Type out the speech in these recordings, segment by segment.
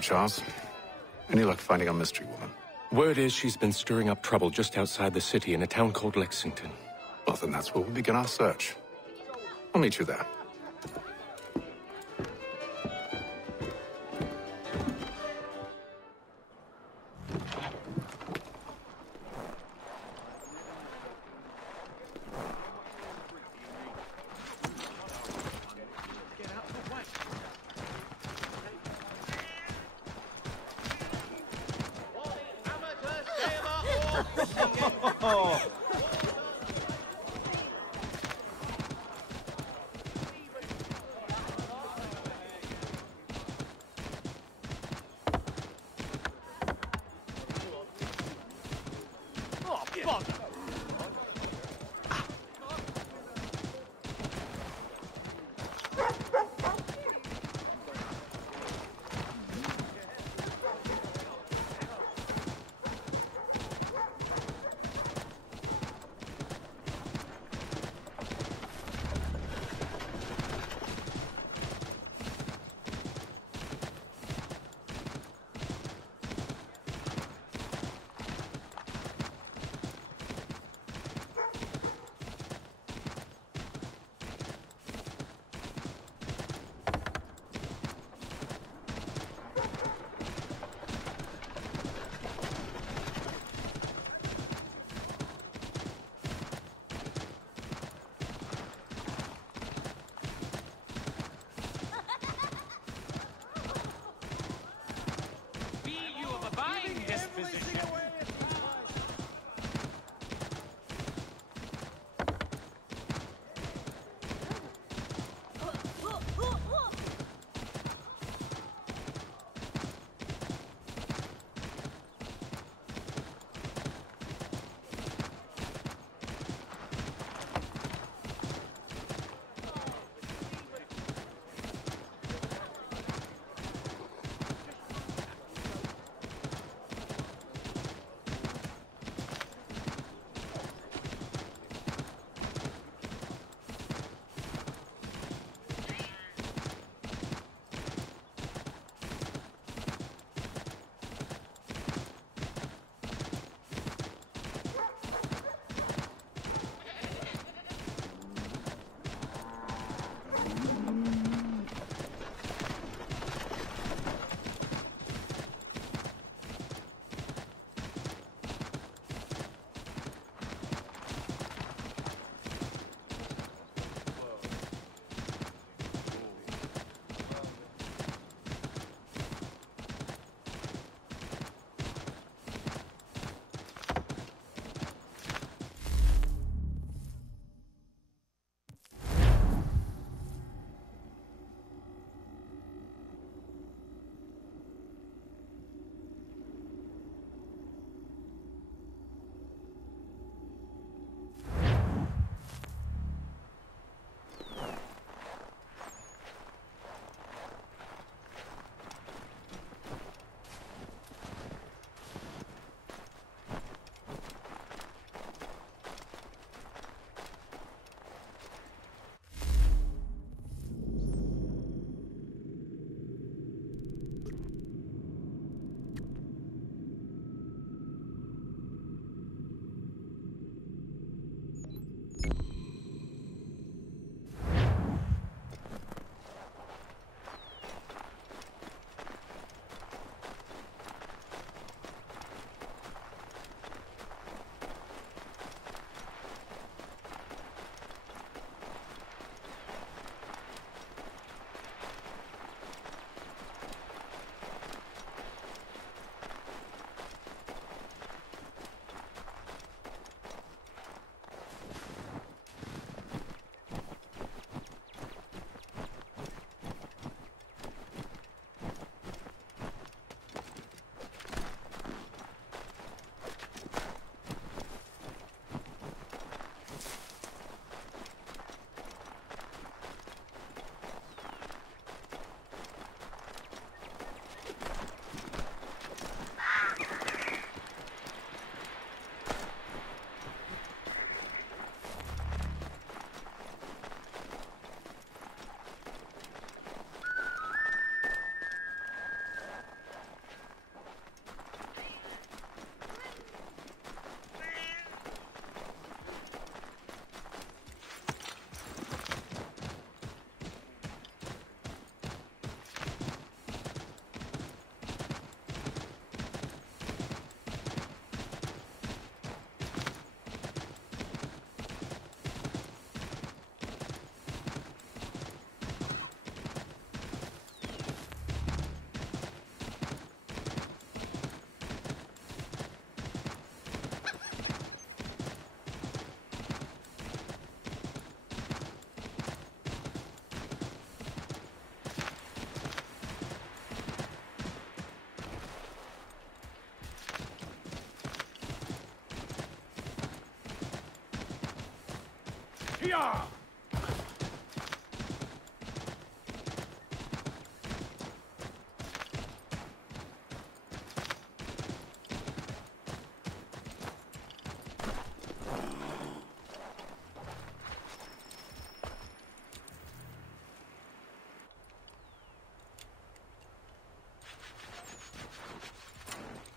Hello, Charles. Any luck finding our mystery woman? Word is she's been stirring up trouble just outside the city in a town called Lexington. Well, then that's where we'll begin our search. I'll meet you there.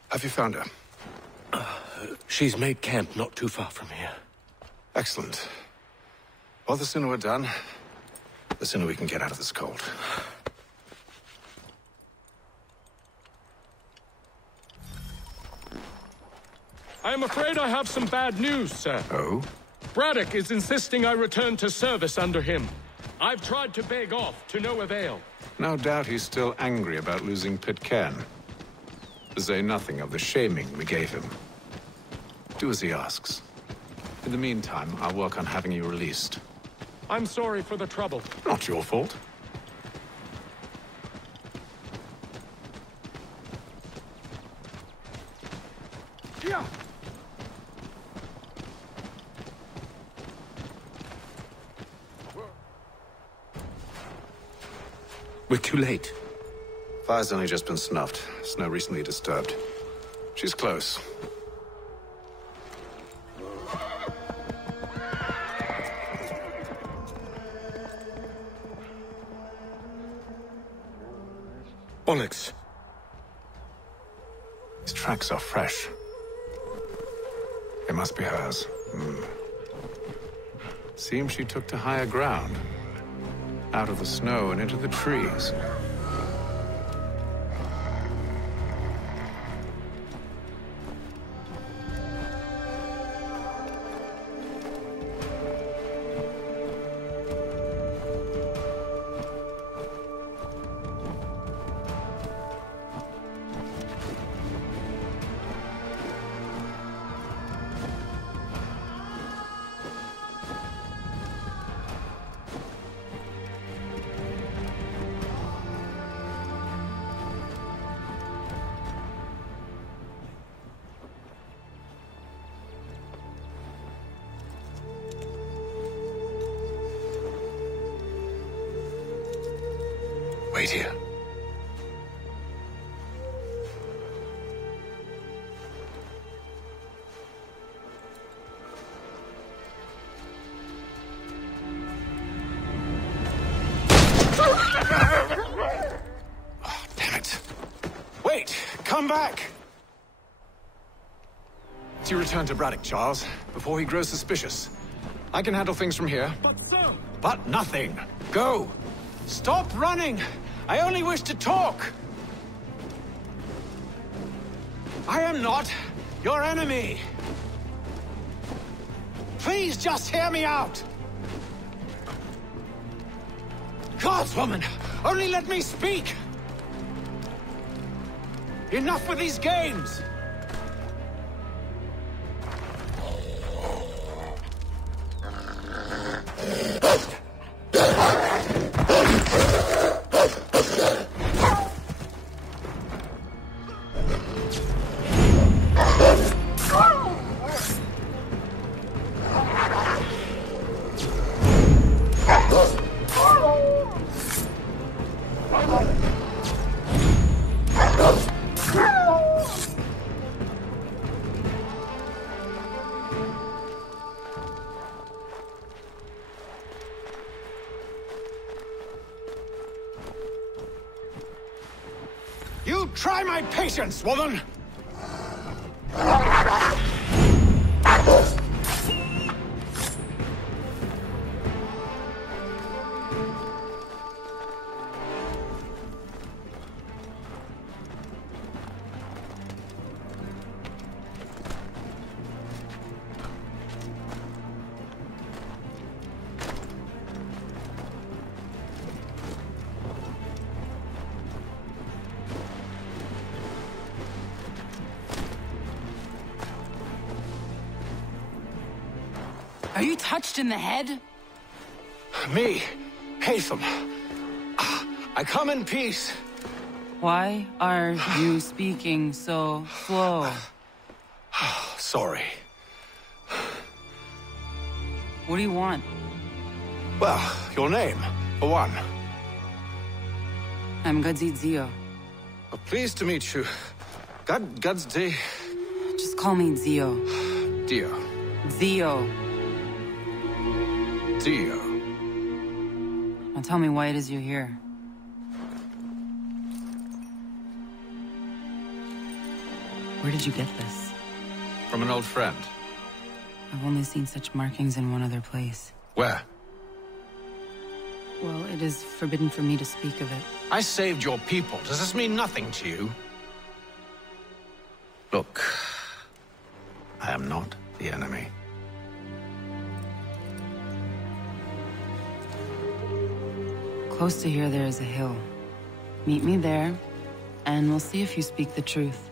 Have you found her? She's made camp not too far from here. Excellent. Well, the sooner we're done, the sooner we can get out of this cold. I am afraid I have some bad news, sir. Oh? Braddock is insisting I return to service under him. I've tried to beg off, to no avail. No doubt he's still angry about losing Pitcairn. To say nothing of the shaming we gave him. Do as he asks. In the meantime, I'll work on having you released. I'm sorry for the trouble. Not your fault. Yeah. We're too late. Fire's only just been snuffed. Snow recently disturbed. She's close. Bollocks. These tracks are fresh. They must be hers. Seems she took to higher ground. Out of the snow and into the trees. Wait here. Oh, damn it. Wait! Come back! You return to Braddock, Charles, before he grows suspicious. I can handle things from here. But sir... But nothing. Go! Stop running! I only wish to talk! I am not your enemy! Please just hear me out! Gods, woman! Only let me speak! Enough with these games! You try my patience, woman! Are you touched in the head? Me, Haytham. I come in peace. Why are you speaking so slow? Sorry. What do you want? Well, your name, for one. I'm Gadzi Zio. Well, pleased to meet you. Gadsday. Just call me Zio. Dio. Zio. Dio. Now tell me why it is you're here. Where did you get this? From an old friend. I've only seen such markings in one other place. Where? Well, it is forbidden for me to speak of it. I saved your people. Does this mean nothing to you? Look, I am not the enemy. Close to here, there is a hill. Meet me there, and we'll see if you speak the truth.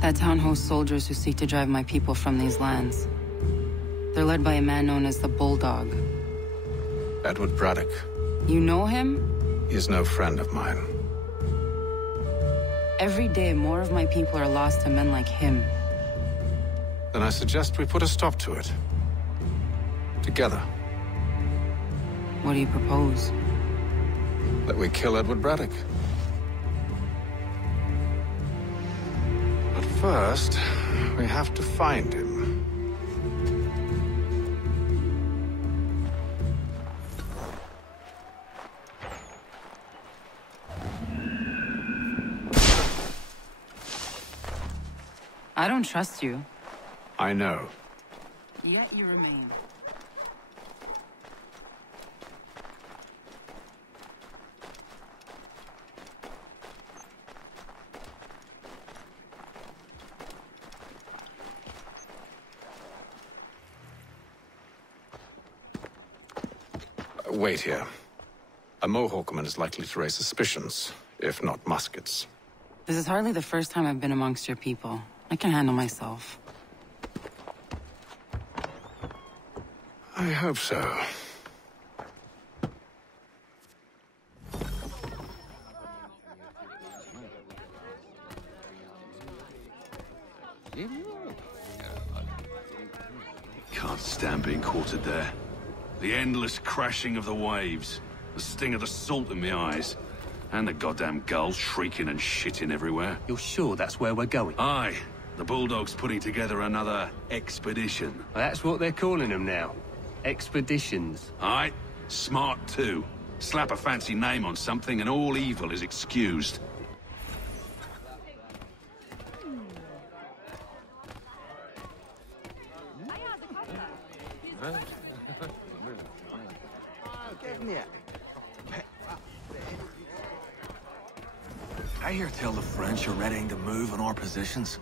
That town hosts soldiers who seek to drive my people from these lands. They're led by a man known as the Bulldog. Edward Braddock. You know him? He is no friend of mine. Every day, more of my people are lost to men like him. Then I suggest we put a stop to it. Together. What do you propose? That we kill Edward Braddock. But first, we have to find him. I don't trust you. I know. Yet you remain. Wait here. A Mohawkman is likely to raise suspicions, if not muskets. This is hardly the first time I've been amongst your people. I can handle myself. I hope so. Can't stand being quartered there. The endless crashing of the waves, the sting of the salt in my eyes, and the goddamn gulls shrieking and shitting everywhere. You're sure that's where we're going? Aye. The Bulldog's putting together another expedition. Well, that's what they're calling them now. Expeditions. Aye. Smart too. Slap a fancy name on something and all evil is excused. I hear tell the French are readying to move on our positions.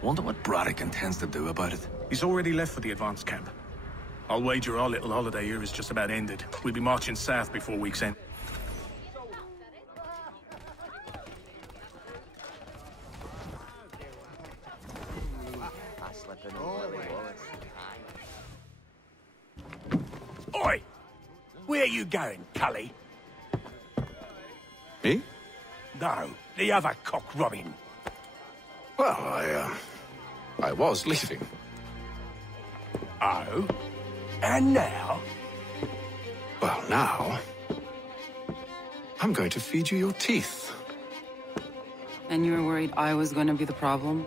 Wonder what Braddock intends to do about it. He's already left for the advance camp. I'll wager our little holiday here is just about ended. We'll be marching south before week's end. Oi! Where you going, Cully? Me? No, the other cock robin. Well, I was leaving. Oh? And now? Well, now... I'm going to feed you your teeth. And you were worried I was going to be the problem?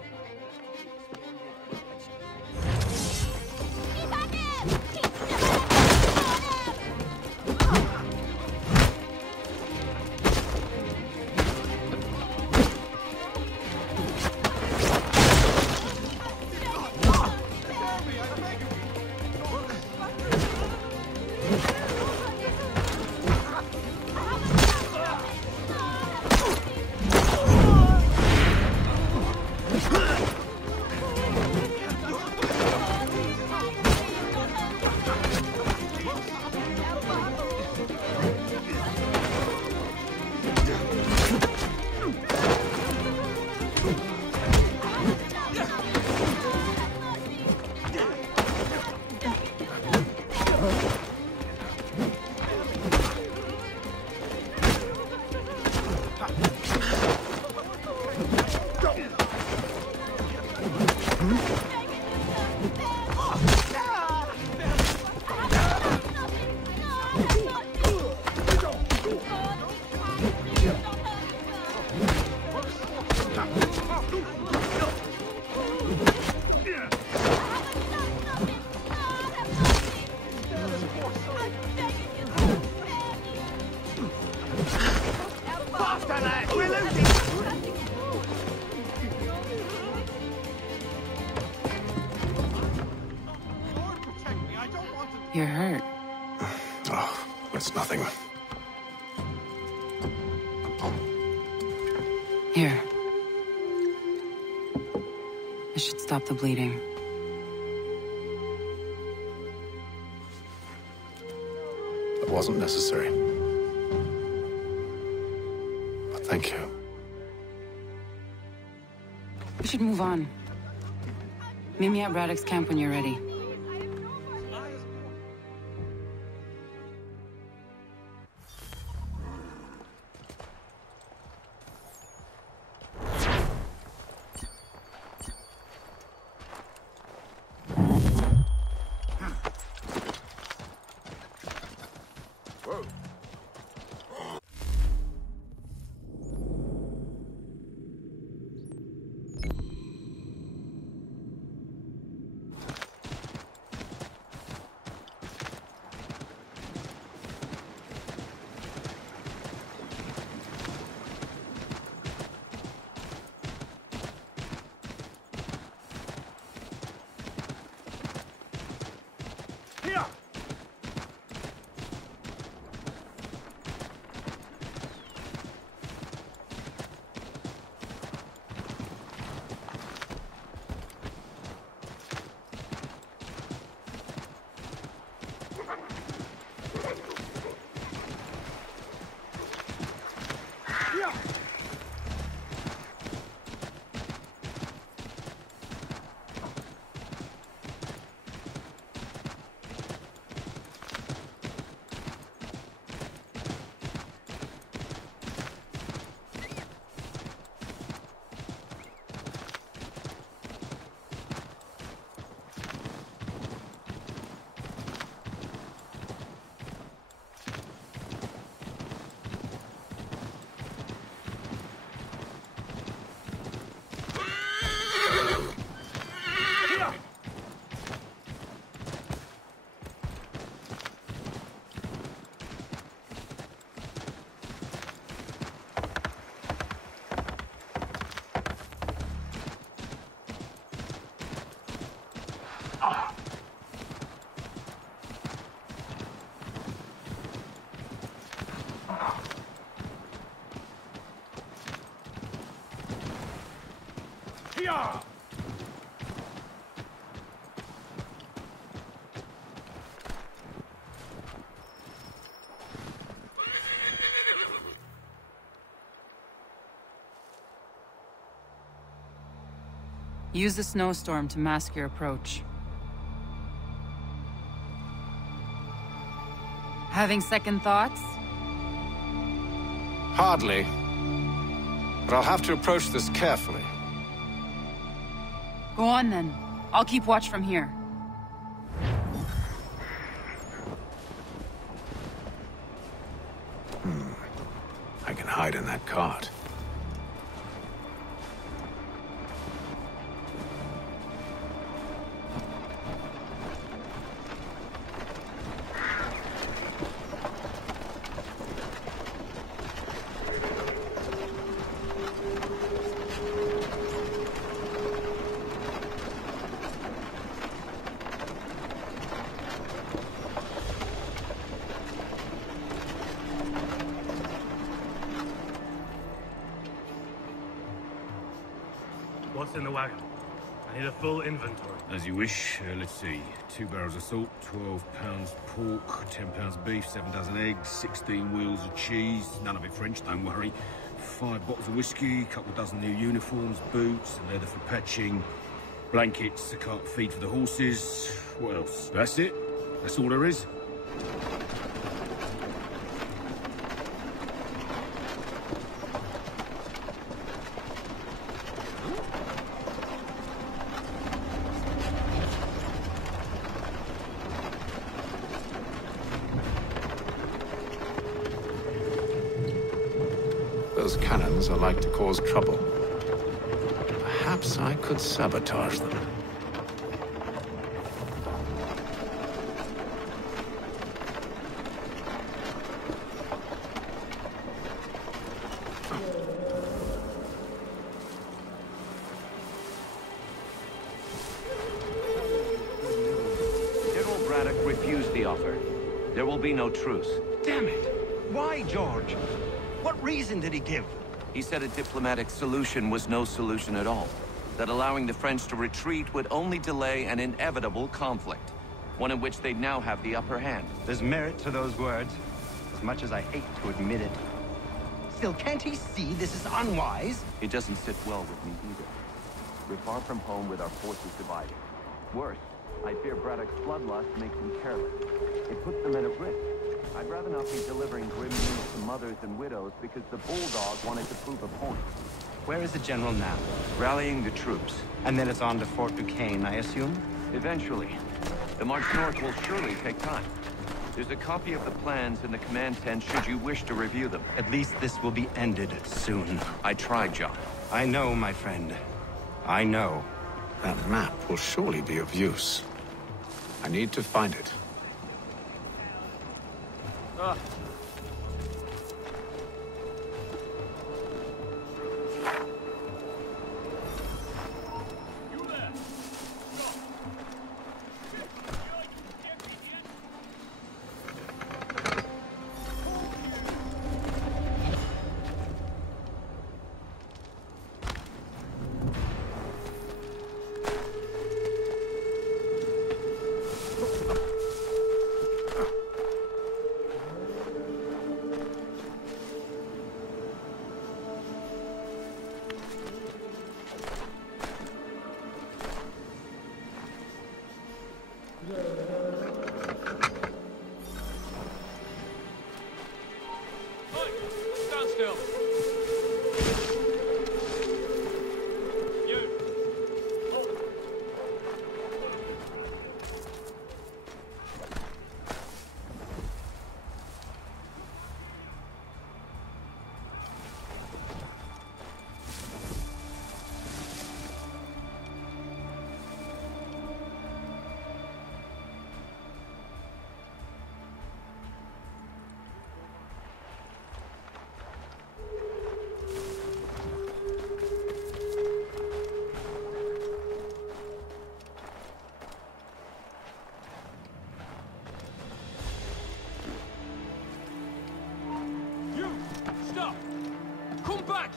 You're hurt. Oh, it's nothing. Here. This should stop the bleeding. It wasn't necessary. But thank you. We should move on. Meet me at Braddock's camp when you're ready. Use the snowstorm to mask your approach. Having second thoughts? Hardly. But I'll have to approach this carefully. Go on then. I'll keep watch from here. I can hide in that cart. What's in the wagon? I need a full inventory. As you wish. Let's see. 2 barrels of salt, 12 pounds pork, 10 pounds beef, 7 dozen eggs, 16 wheels of cheese. None of it French, don't worry. 5 bottles of whiskey, a couple dozen new uniforms, boots, leather for patching, blankets, a cart feed for the horses. What else? That's it. That's all there is. Those cannons are like to cause trouble. Perhaps I could sabotage them. General Braddock refused the offer. There will be no truce. Damn it! Why, George? What reason did he give? He said a diplomatic solution was no solution at all. That allowing the French to retreat would only delay an inevitable conflict. One in which they'd now have the upper hand. There's merit to those words, as much as I hate to admit it. Still, can't he see this is unwise? It doesn't sit well with me either. We're far from home with our forces divided. Worse, I fear Braddock's bloodlust makes them careless. It puts the men at risk. I'd rather not be delivering grim news to mothers and widows because the bulldog wanted to prove a point. Where is the general now? Rallying the troops. And then it's on to Fort Duquesne, I assume? Eventually. The march north will surely take time. There's a copy of the plans in the command tent should you wish to review them. At least this will be ended soon. I tried, John. I know, my friend. I know. That map will surely be of use. I need to find it.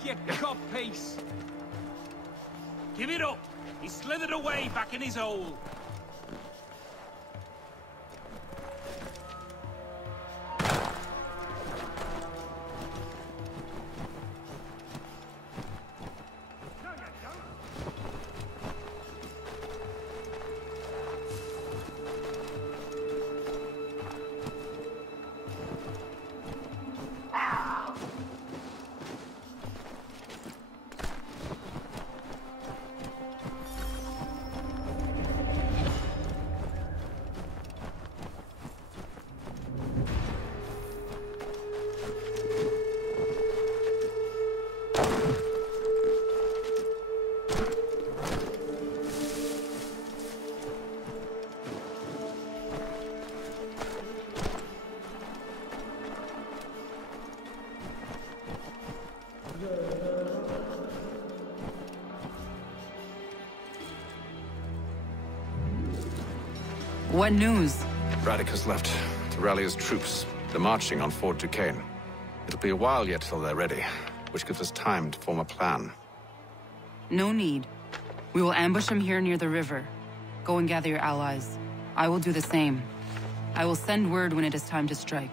You codpiece! Give it up! He slithered away back in his hole! What news? Braddock has left to rally his troops. They're marching on Fort Duquesne. It'll be a while yet till they're ready, which gives us time to form a plan. No need. We will ambush him here near the river. Go and gather your allies. I will do the same. I will send word when it is time to strike.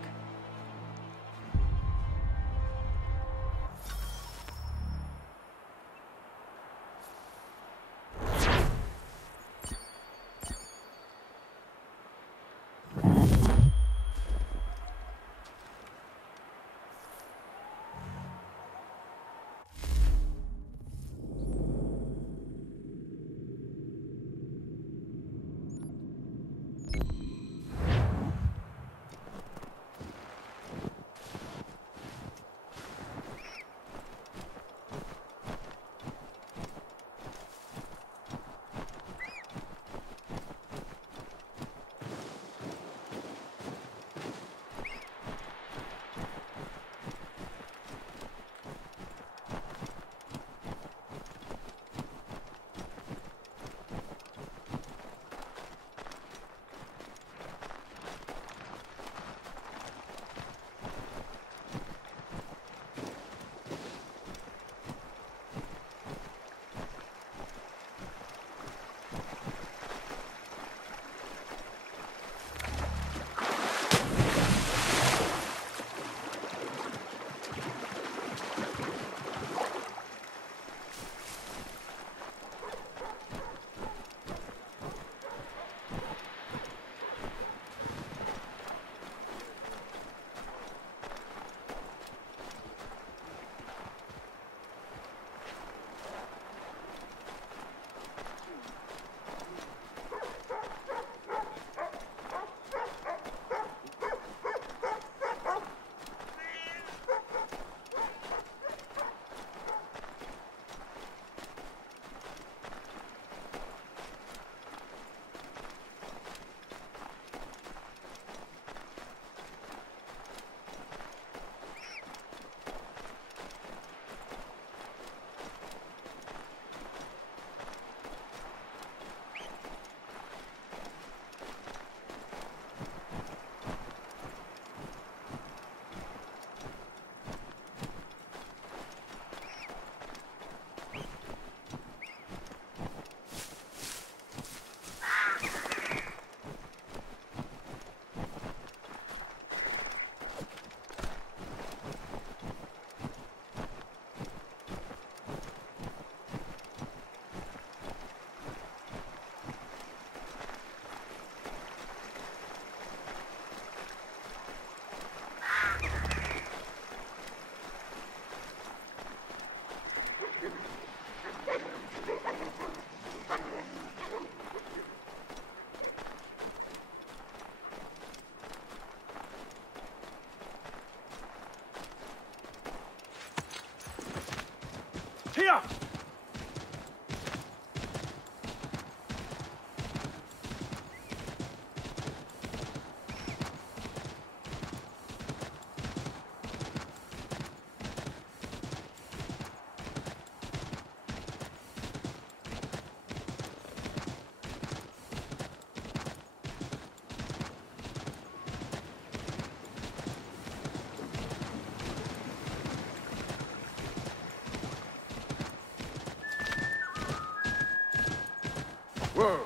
Whoa!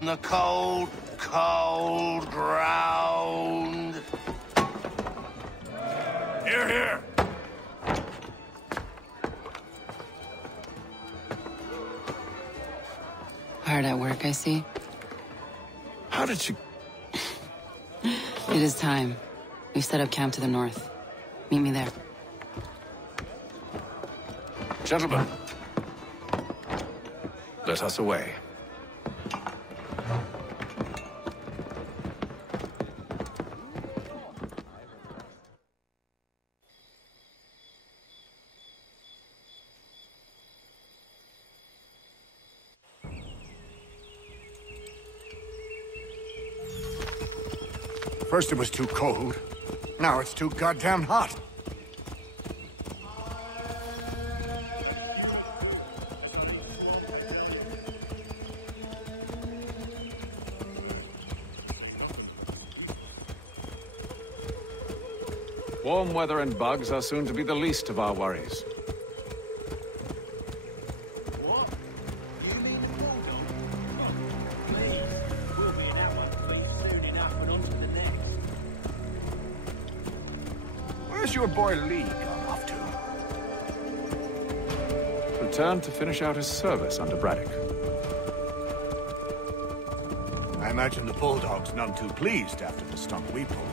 The cold, cold ground. Here, here. Hard at work, I see. How did you... It is time. We've set up camp to the north. Meet me there. Gentlemen, let us away. First it was too cold. Now it's too goddamn hot. Warm weather and bugs are soon to be the least of our worries. Where's your boy Lee gone off to? Returned to finish out his service under Braddock. I imagine the Bulldog's none too pleased after the stunt we pulled.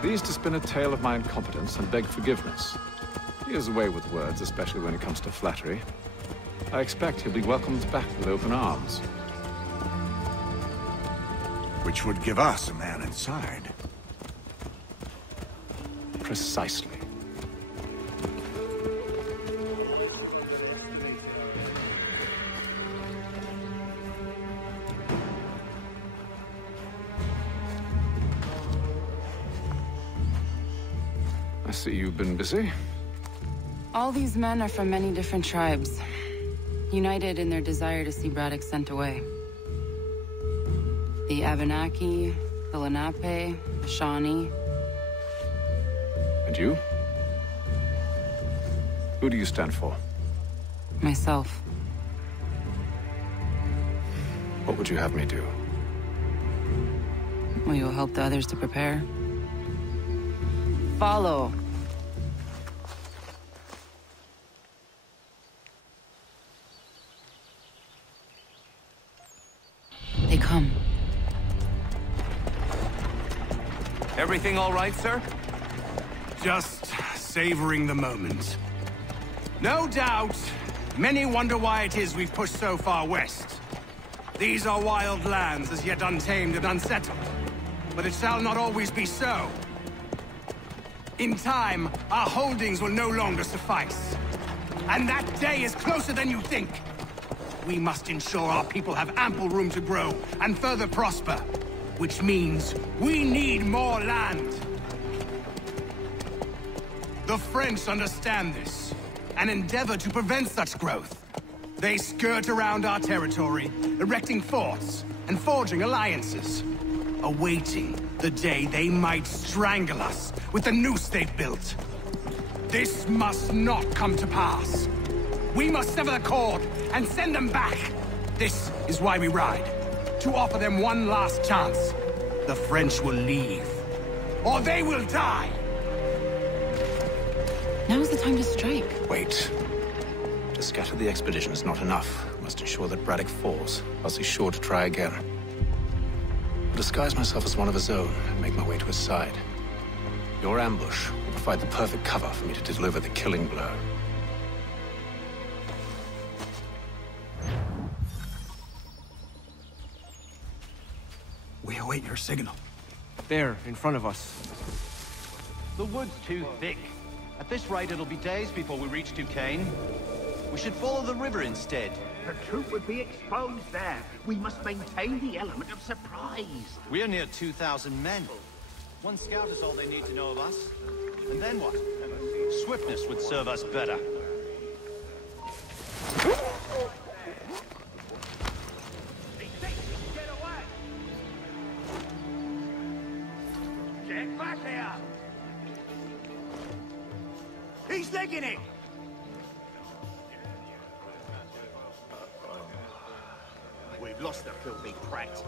Pleased to spin a tale of my incompetence and beg forgiveness. He has a way with words, especially when it comes to flattery. I expect he'll be welcomed back with open arms. Which would give us a man inside. Precisely. I see you've been busy. All these men are from many different tribes, united in their desire to see Braddock sent away. The Abenaki, the Lenape, the Shawnee. And you? Who do you stand for? Myself. What would you have me do? Will you help the others to prepare? Follow. They come. Everything all right, sir? Just savoring the moment. No doubt, many wonder why it is we've pushed so far west. These are wild lands, as yet untamed and unsettled. But it shall not always be so. In time, our holdings will no longer suffice. And that day is closer than you think. We must ensure our people have ample room to grow and further prosper. Which means we need more land. The French understand this, and endeavor to prevent such growth. They skirt around our territory, erecting forts and forging alliances, awaiting the day they might strangle us with the noose they've built. This must not come to pass. We must sever the cord and send them back. This is why we ride, to offer them one last chance. The French will leave, or they will die. Now's the time to strike. Wait. To scatter the expedition is not enough. We must ensure that Braddock falls, else he's sure to try again. I'll disguise myself as one of his own and make my way to his side. Your ambush will provide the perfect cover for me to deliver the killing blow. We await your signal. There, in front of us. The wood's too thick. At this rate, it'll be days before we reach Duquesne. We should follow the river instead. The troop would be exposed there. We must maintain the element of surprise. We're near 2,000 men. One scout is all they need to know of us. And then what? Swiftness would serve us better. Get away! Get back here! He's legging it! We've lost the filthy prat.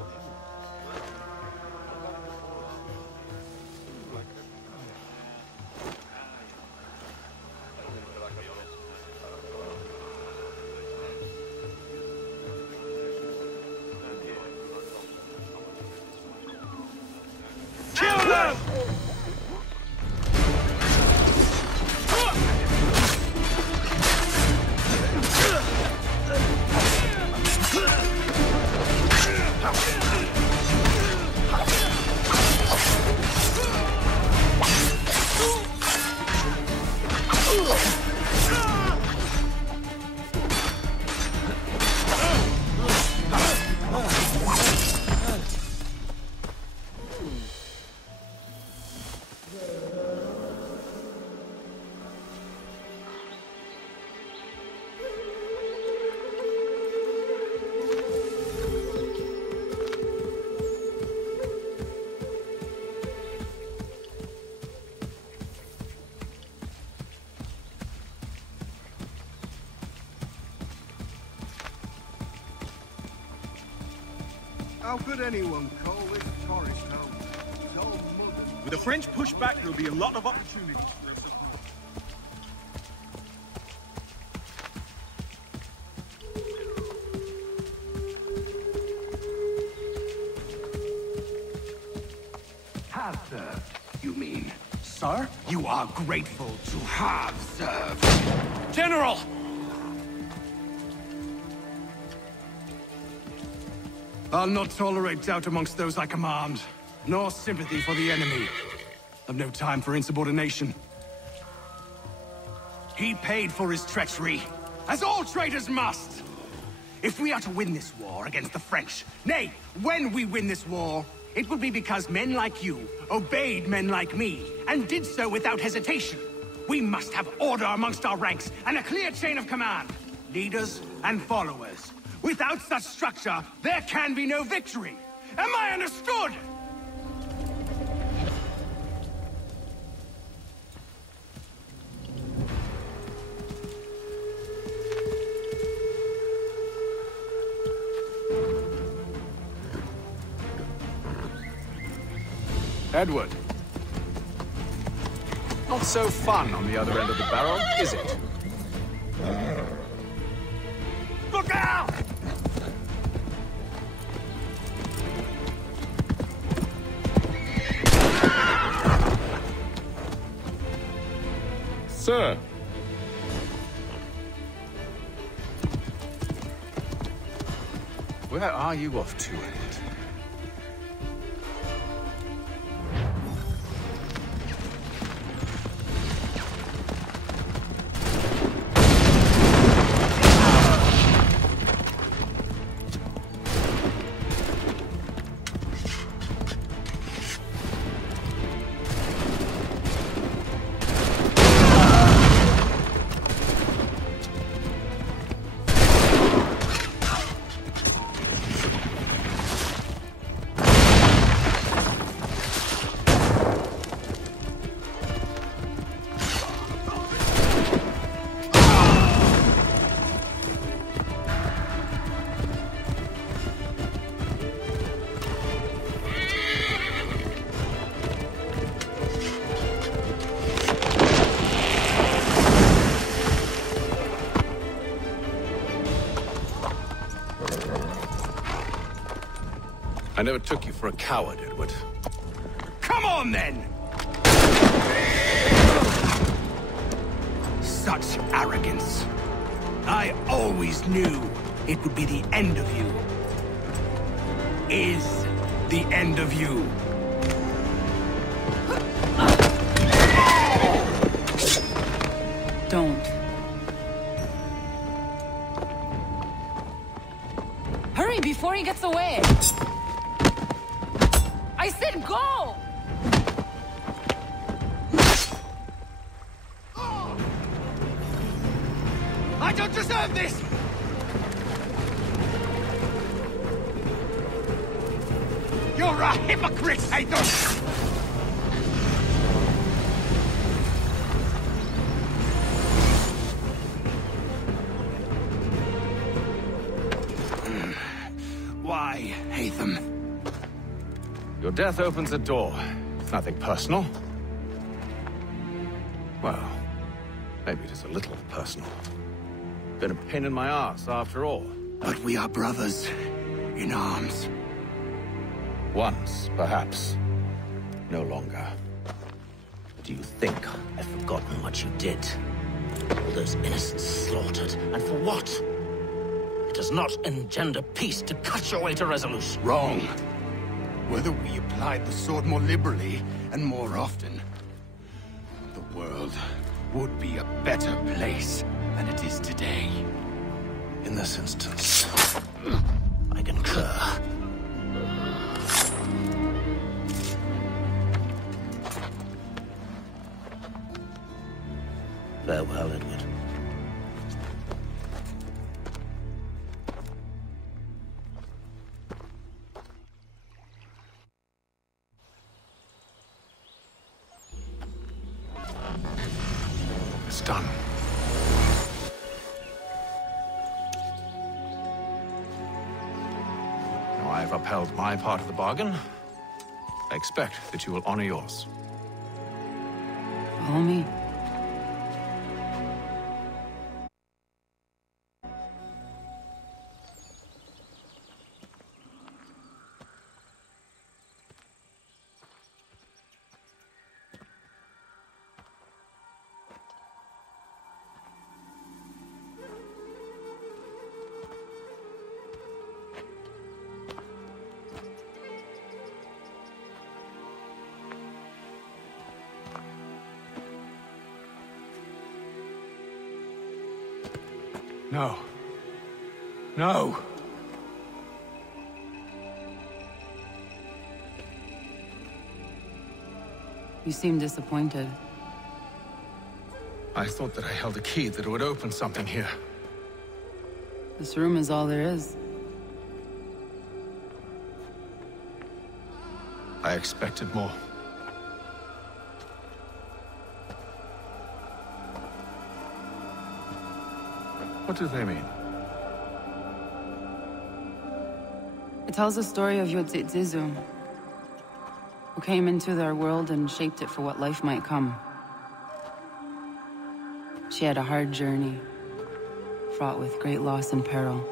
How could anyone call this tourist home? It's all mud. With the French push back, there'll be a lot of opportunities for us. Have served, you mean? Sir, you are grateful to have served. General! I'll not tolerate doubt amongst those I command, nor sympathy for the enemy. I've no time for insubordination. He paid for his treachery, as all traitors must. If we are to win this war against the French, nay, when we win this war, it will be because men like you obeyed men like me, and did so without hesitation. We must have order amongst our ranks, and a clear chain of command. Leaders and followers. Without such structure, there can be no victory. Am I understood? Edward. Not so fun on the other end of the barrel, is it? Look out! Sir! Where are you off to, Edward? I never took you for a coward, Edward. Come on, then! Such arrogance. I always knew it would be the end of you. Is the end of you. Don't. Hurry before he gets away! I said go! have this! You're a hypocrite, Haytham! Why, Haytham? Your death opens a door. It's nothing personal. Well, maybe it is a little personal. Been a pain in my ass, after all. But we are brothers in arms. Once, perhaps. No longer. Do you think I've forgotten what you did? All those innocents slaughtered, and for what? It does not engender peace to cut your way to resolution. Wrong. Whether we applied the sword more liberally and more often, the world would be a better place than it is today. In this instance, I concur. Farewell, Edward. it's done. Now I've upheld my part of the bargain. I expect that you will honor yours. Follow me. No. No! You seem disappointed. I thought that I held a key that would open something here. This room is all there is. I expected more. What do they mean? It tells the story of Yodzizu, who came into their world and shaped it for what life might come. She had a hard journey, fraught with great loss and peril.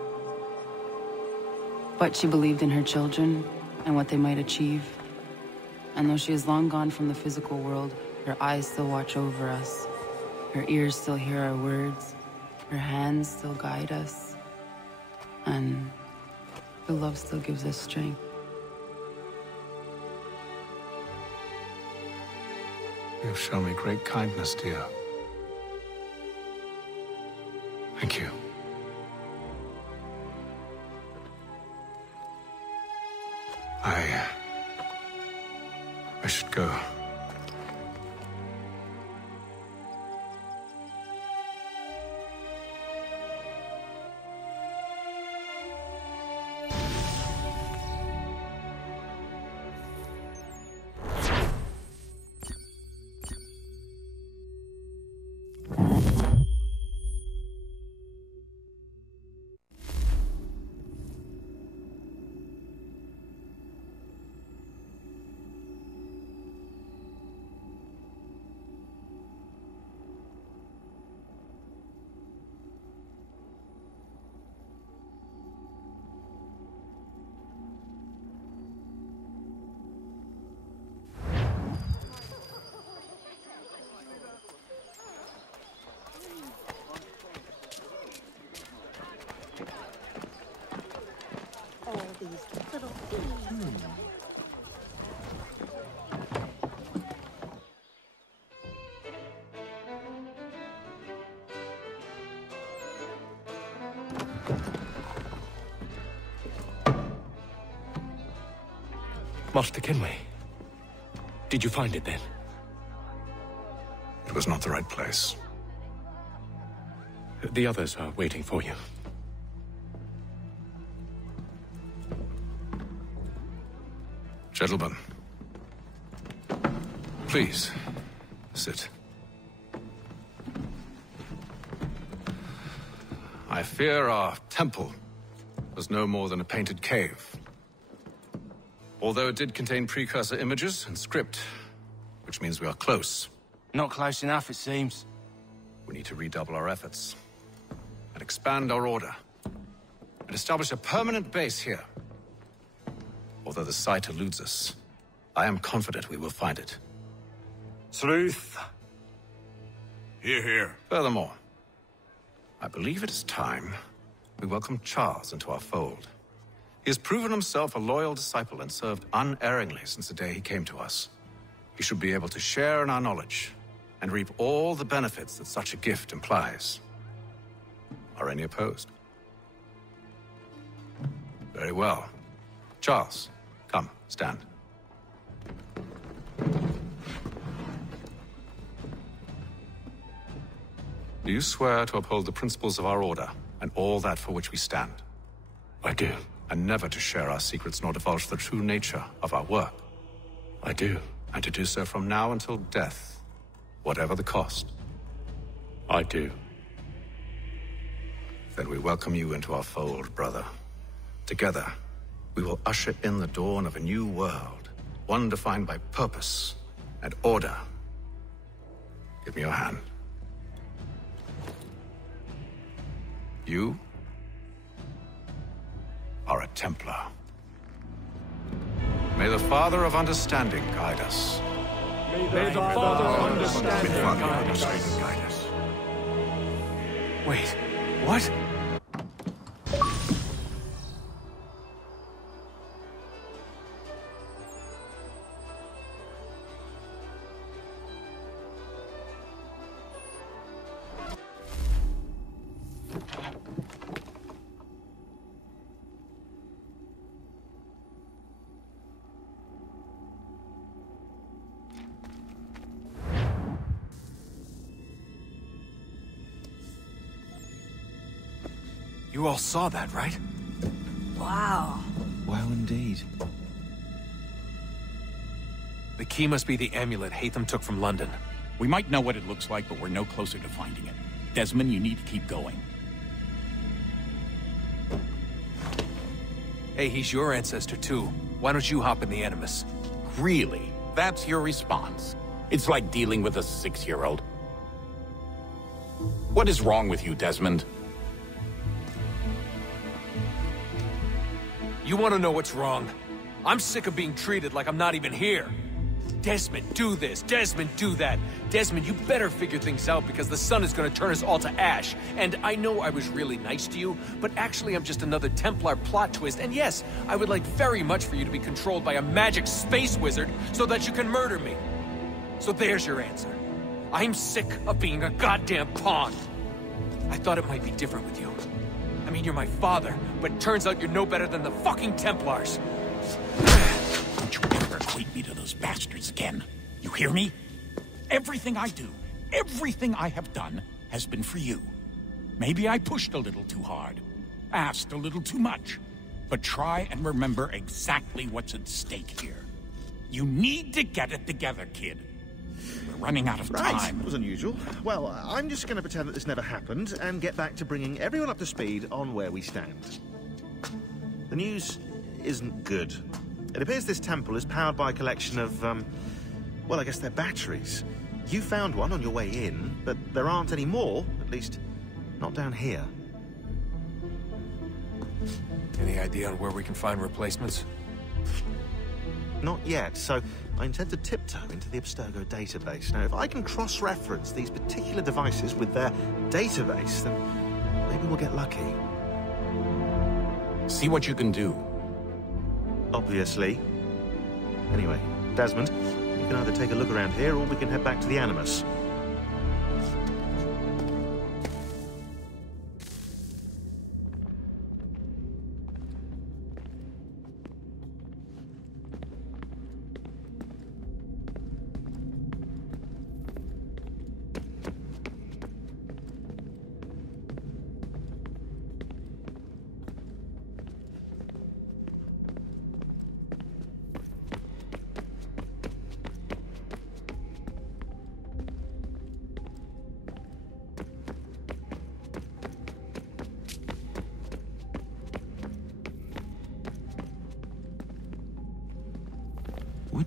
But she believed in her children and what they might achieve. And though she is long gone from the physical world, her eyes still watch over us. Her ears still hear our words. Her hands still guide us. And her love still gives us strength. You have shown me great kindness, dear. Thank you. I should go. Master Kenway. Did you find it then? It was not the right place. The others are waiting for you. Gentlemen, please, sit. I fear our temple was no more than a painted cave. Although it did contain precursor images and script, which means we are close. Not close enough, it seems. We need to redouble our efforts and expand our order and establish a permanent base here. Although the site eludes us, I am confident we will find it. Truth. Hear, hear. Furthermore, I believe it is time we welcome Charles into our fold. He has proven himself a loyal disciple and served unerringly since the day he came to us. He should be able to share in our knowledge and reap all the benefits that such a gift implies. Are any opposed? Very well. Charles, come, stand. Do you swear to uphold the principles of our order and all that for which we stand? I do. And never to share our secrets nor divulge the true nature of our work? I do. And to do so from now until death, whatever the cost? I do. Then we welcome you into our fold, brother. Together, we will usher in the dawn of a new world, one defined by purpose and order. Give me your hand. You are a Templar. May the Father of Understanding guide us. May the Father of Understanding guide us. Wait, what? You all saw that, right? Wow. Wow, indeed. The key must be the amulet Haytham took from London. We might know what it looks like, but we're no closer to finding it. Desmond, you need to keep going. Hey, he's your ancestor too. Why don't you hop in the Animus? Really? That's your response? It's like dealing with a 6-year-old. What is wrong with you, Desmond? You want to know what's wrong? I'm sick of being treated like I'm not even here. Desmond, do this. Desmond, do that. Desmond, you better figure things out because the sun is going to turn us all to ash. And I know I was really nice to you, but actually I'm just another Templar plot twist. And yes, I would like very much for you to be controlled by a magic space wizard so that you can murder me. So there's your answer. I'm sick of being a goddamn pawn. I thought it might be different with you. I mean, you're my father, but turns out you're no better than the fucking Templars. Don't you ever equate me to those bastards again. You hear me? Everything I do, everything I have done, has been for you. Maybe I pushed a little too hard, asked a little too much, but try and remember exactly what's at stake here. You need to get it together, kid. We're running out of time. Right, that was unusual. Well, I'm just going to pretend that this never happened and get back to bringing everyone up to speed on where we stand. The news isn't good. It appears this temple is powered by a collection of, well, I guess they're batteries. You found one on your way in, but there aren't any more, at least not down here. Any idea on where we can find replacements? Not yet, so I intend to tiptoe into the Abstergo database. Now, if I can cross-reference these particular devices with their database, then maybe we'll get lucky. See what you can do. Obviously. Anyway, Desmond, you can either take a look around here or we can head back to the Animus.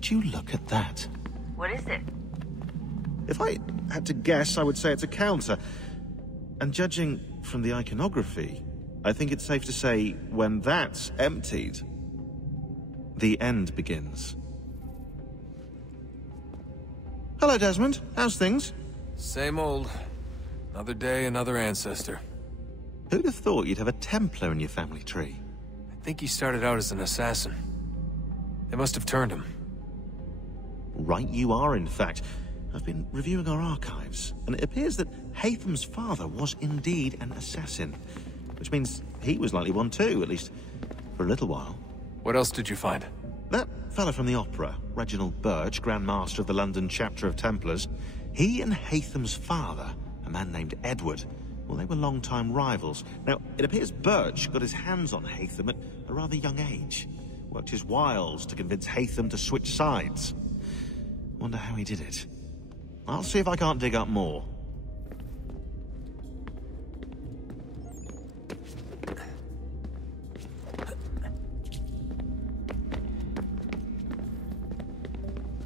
Would you look at that? What is it? If I had to guess, I would say it's a counter. And judging from the iconography, I think it's safe to say when that's emptied, the end begins. Hello, Desmond. How's things? Same old. Another day, another ancestor. Who'd have thought you'd have a Templar in your family tree? I think he started out as an assassin. They must have turned him. Right you are, in fact. I've been reviewing our archives, and it appears that Haytham's father was indeed an assassin. Which means he was likely one too, at least for a little while. What else did you find? That fella from the opera, Reginald Birch, Grand Master of the London chapter of Templars, he and Haytham's father, a man named Edward, well, they were long-time rivals. Now, it appears Birch got his hands on Haytham at a rather young age. Worked his wiles to convince Haytham to switch sides. Wonder how he did it. I'll see if I can't dig up more.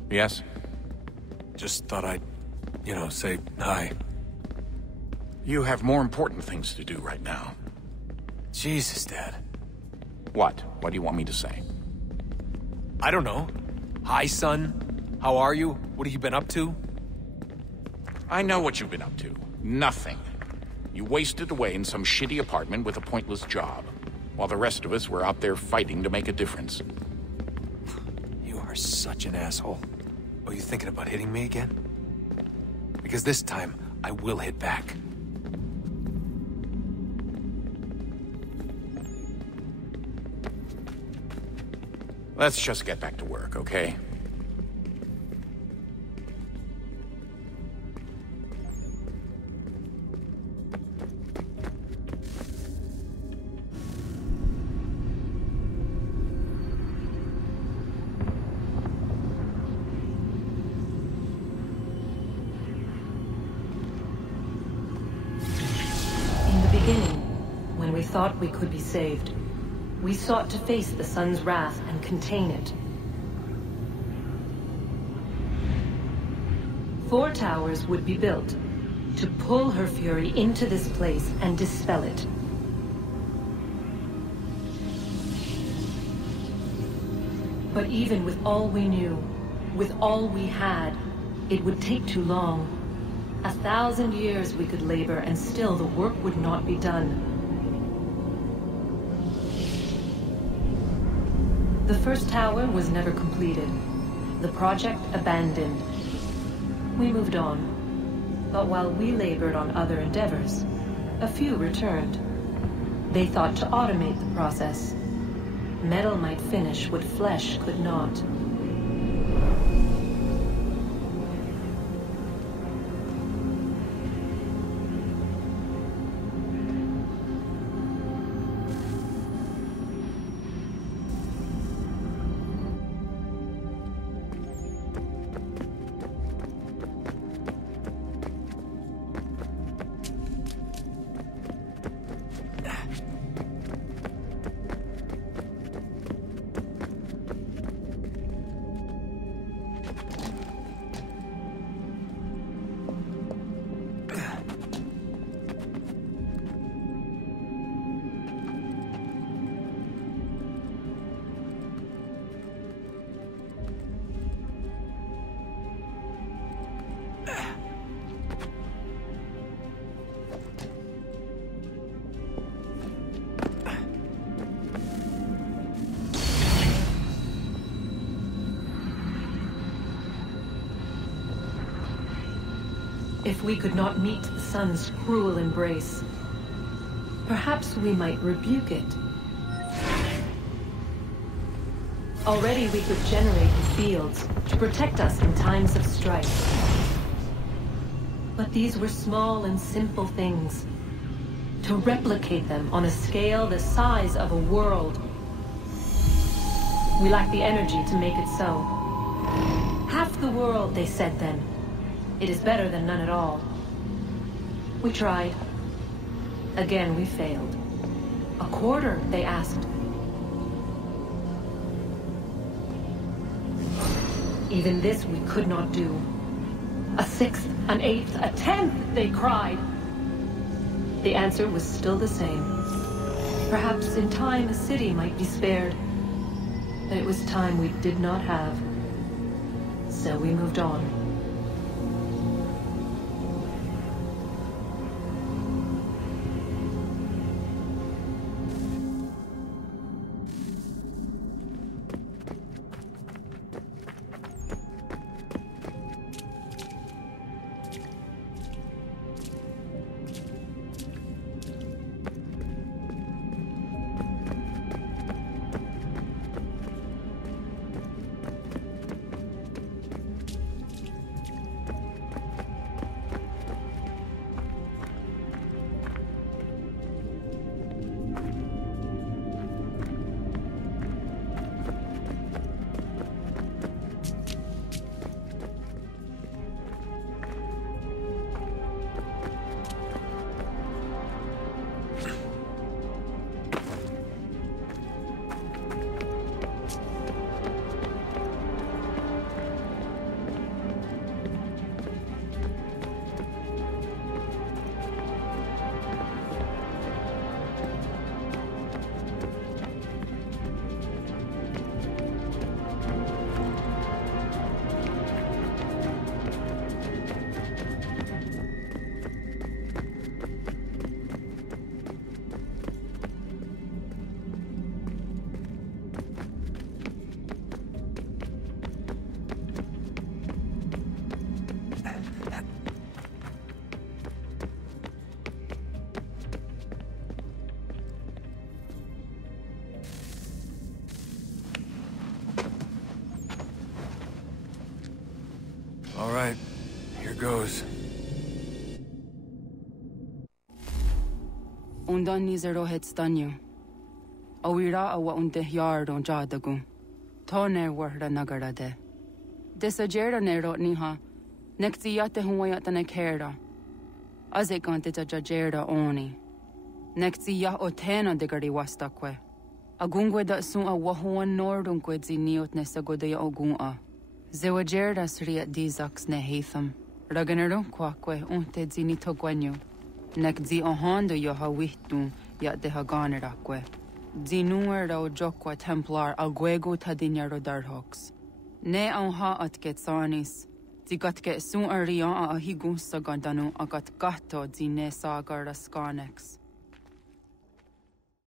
Yes? Just thought I'd, say hi. You have more important things to do right now. Jesus, Dad. What? What do you want me to say? I don't know. Hi, son. How are you? What have you been up to? I know what you've been up to. Nothing. You wasted away in some shitty apartment with a pointless job, while the rest of us were out there fighting to make a difference. You are such an asshole. Are you thinking about hitting me again? Because this time, I will hit back. Let's just get back to work, okay? Thought we could be saved. We sought to face the sun's wrath and contain it. 4 towers would be built to pull her fury into this place and dispel it. But even with all we knew, with all we had, it would take too long. 1,000 years we could labor and still the work would not be done. The first tower was never completed. The project abandoned. We moved on. But while we labored on other endeavors, a few returned. They thought to automate the process. Metal might finish what flesh could not. If we could not meet the sun's cruel embrace, perhaps we might rebuke it. Already we could generate the fields to protect us in times of strife. But these were small and simple things. To replicate them on a scale the size of a world, we lack the energy to make it so. Half the world, they said then. It is better than none at all. We tried. Again, we failed. A quarter, they asked. Even this we could not do. A sixth, an eighth, a 10th, they cried. The answer was still the same. Perhaps in time a city might be spared. But it was time we did not have. So we moved on. All right, here goes. Undan nizero het stanyu. Awira awa unde yard on jadagu. Toner warda nagarade. Desajera nero niha. Nekti yate huwayata nekera. Azekante jajera oni. Nekti ya otena degari wastakwe. Agungwe da sun a wahuan nordungwe ziniot nesagodaya ogun. Zewajerdas riat dizax ne Haytham. Raganero quaque unte zinito guenyo. Nek zi ohando yoha wihtu yat de haganeraque. Zinuer o jokwa templar alguego tadinyaro darhox. Ne ha at getsanis. Zigatke sun arian a higun sagandanu agat gato zine sagar skanex.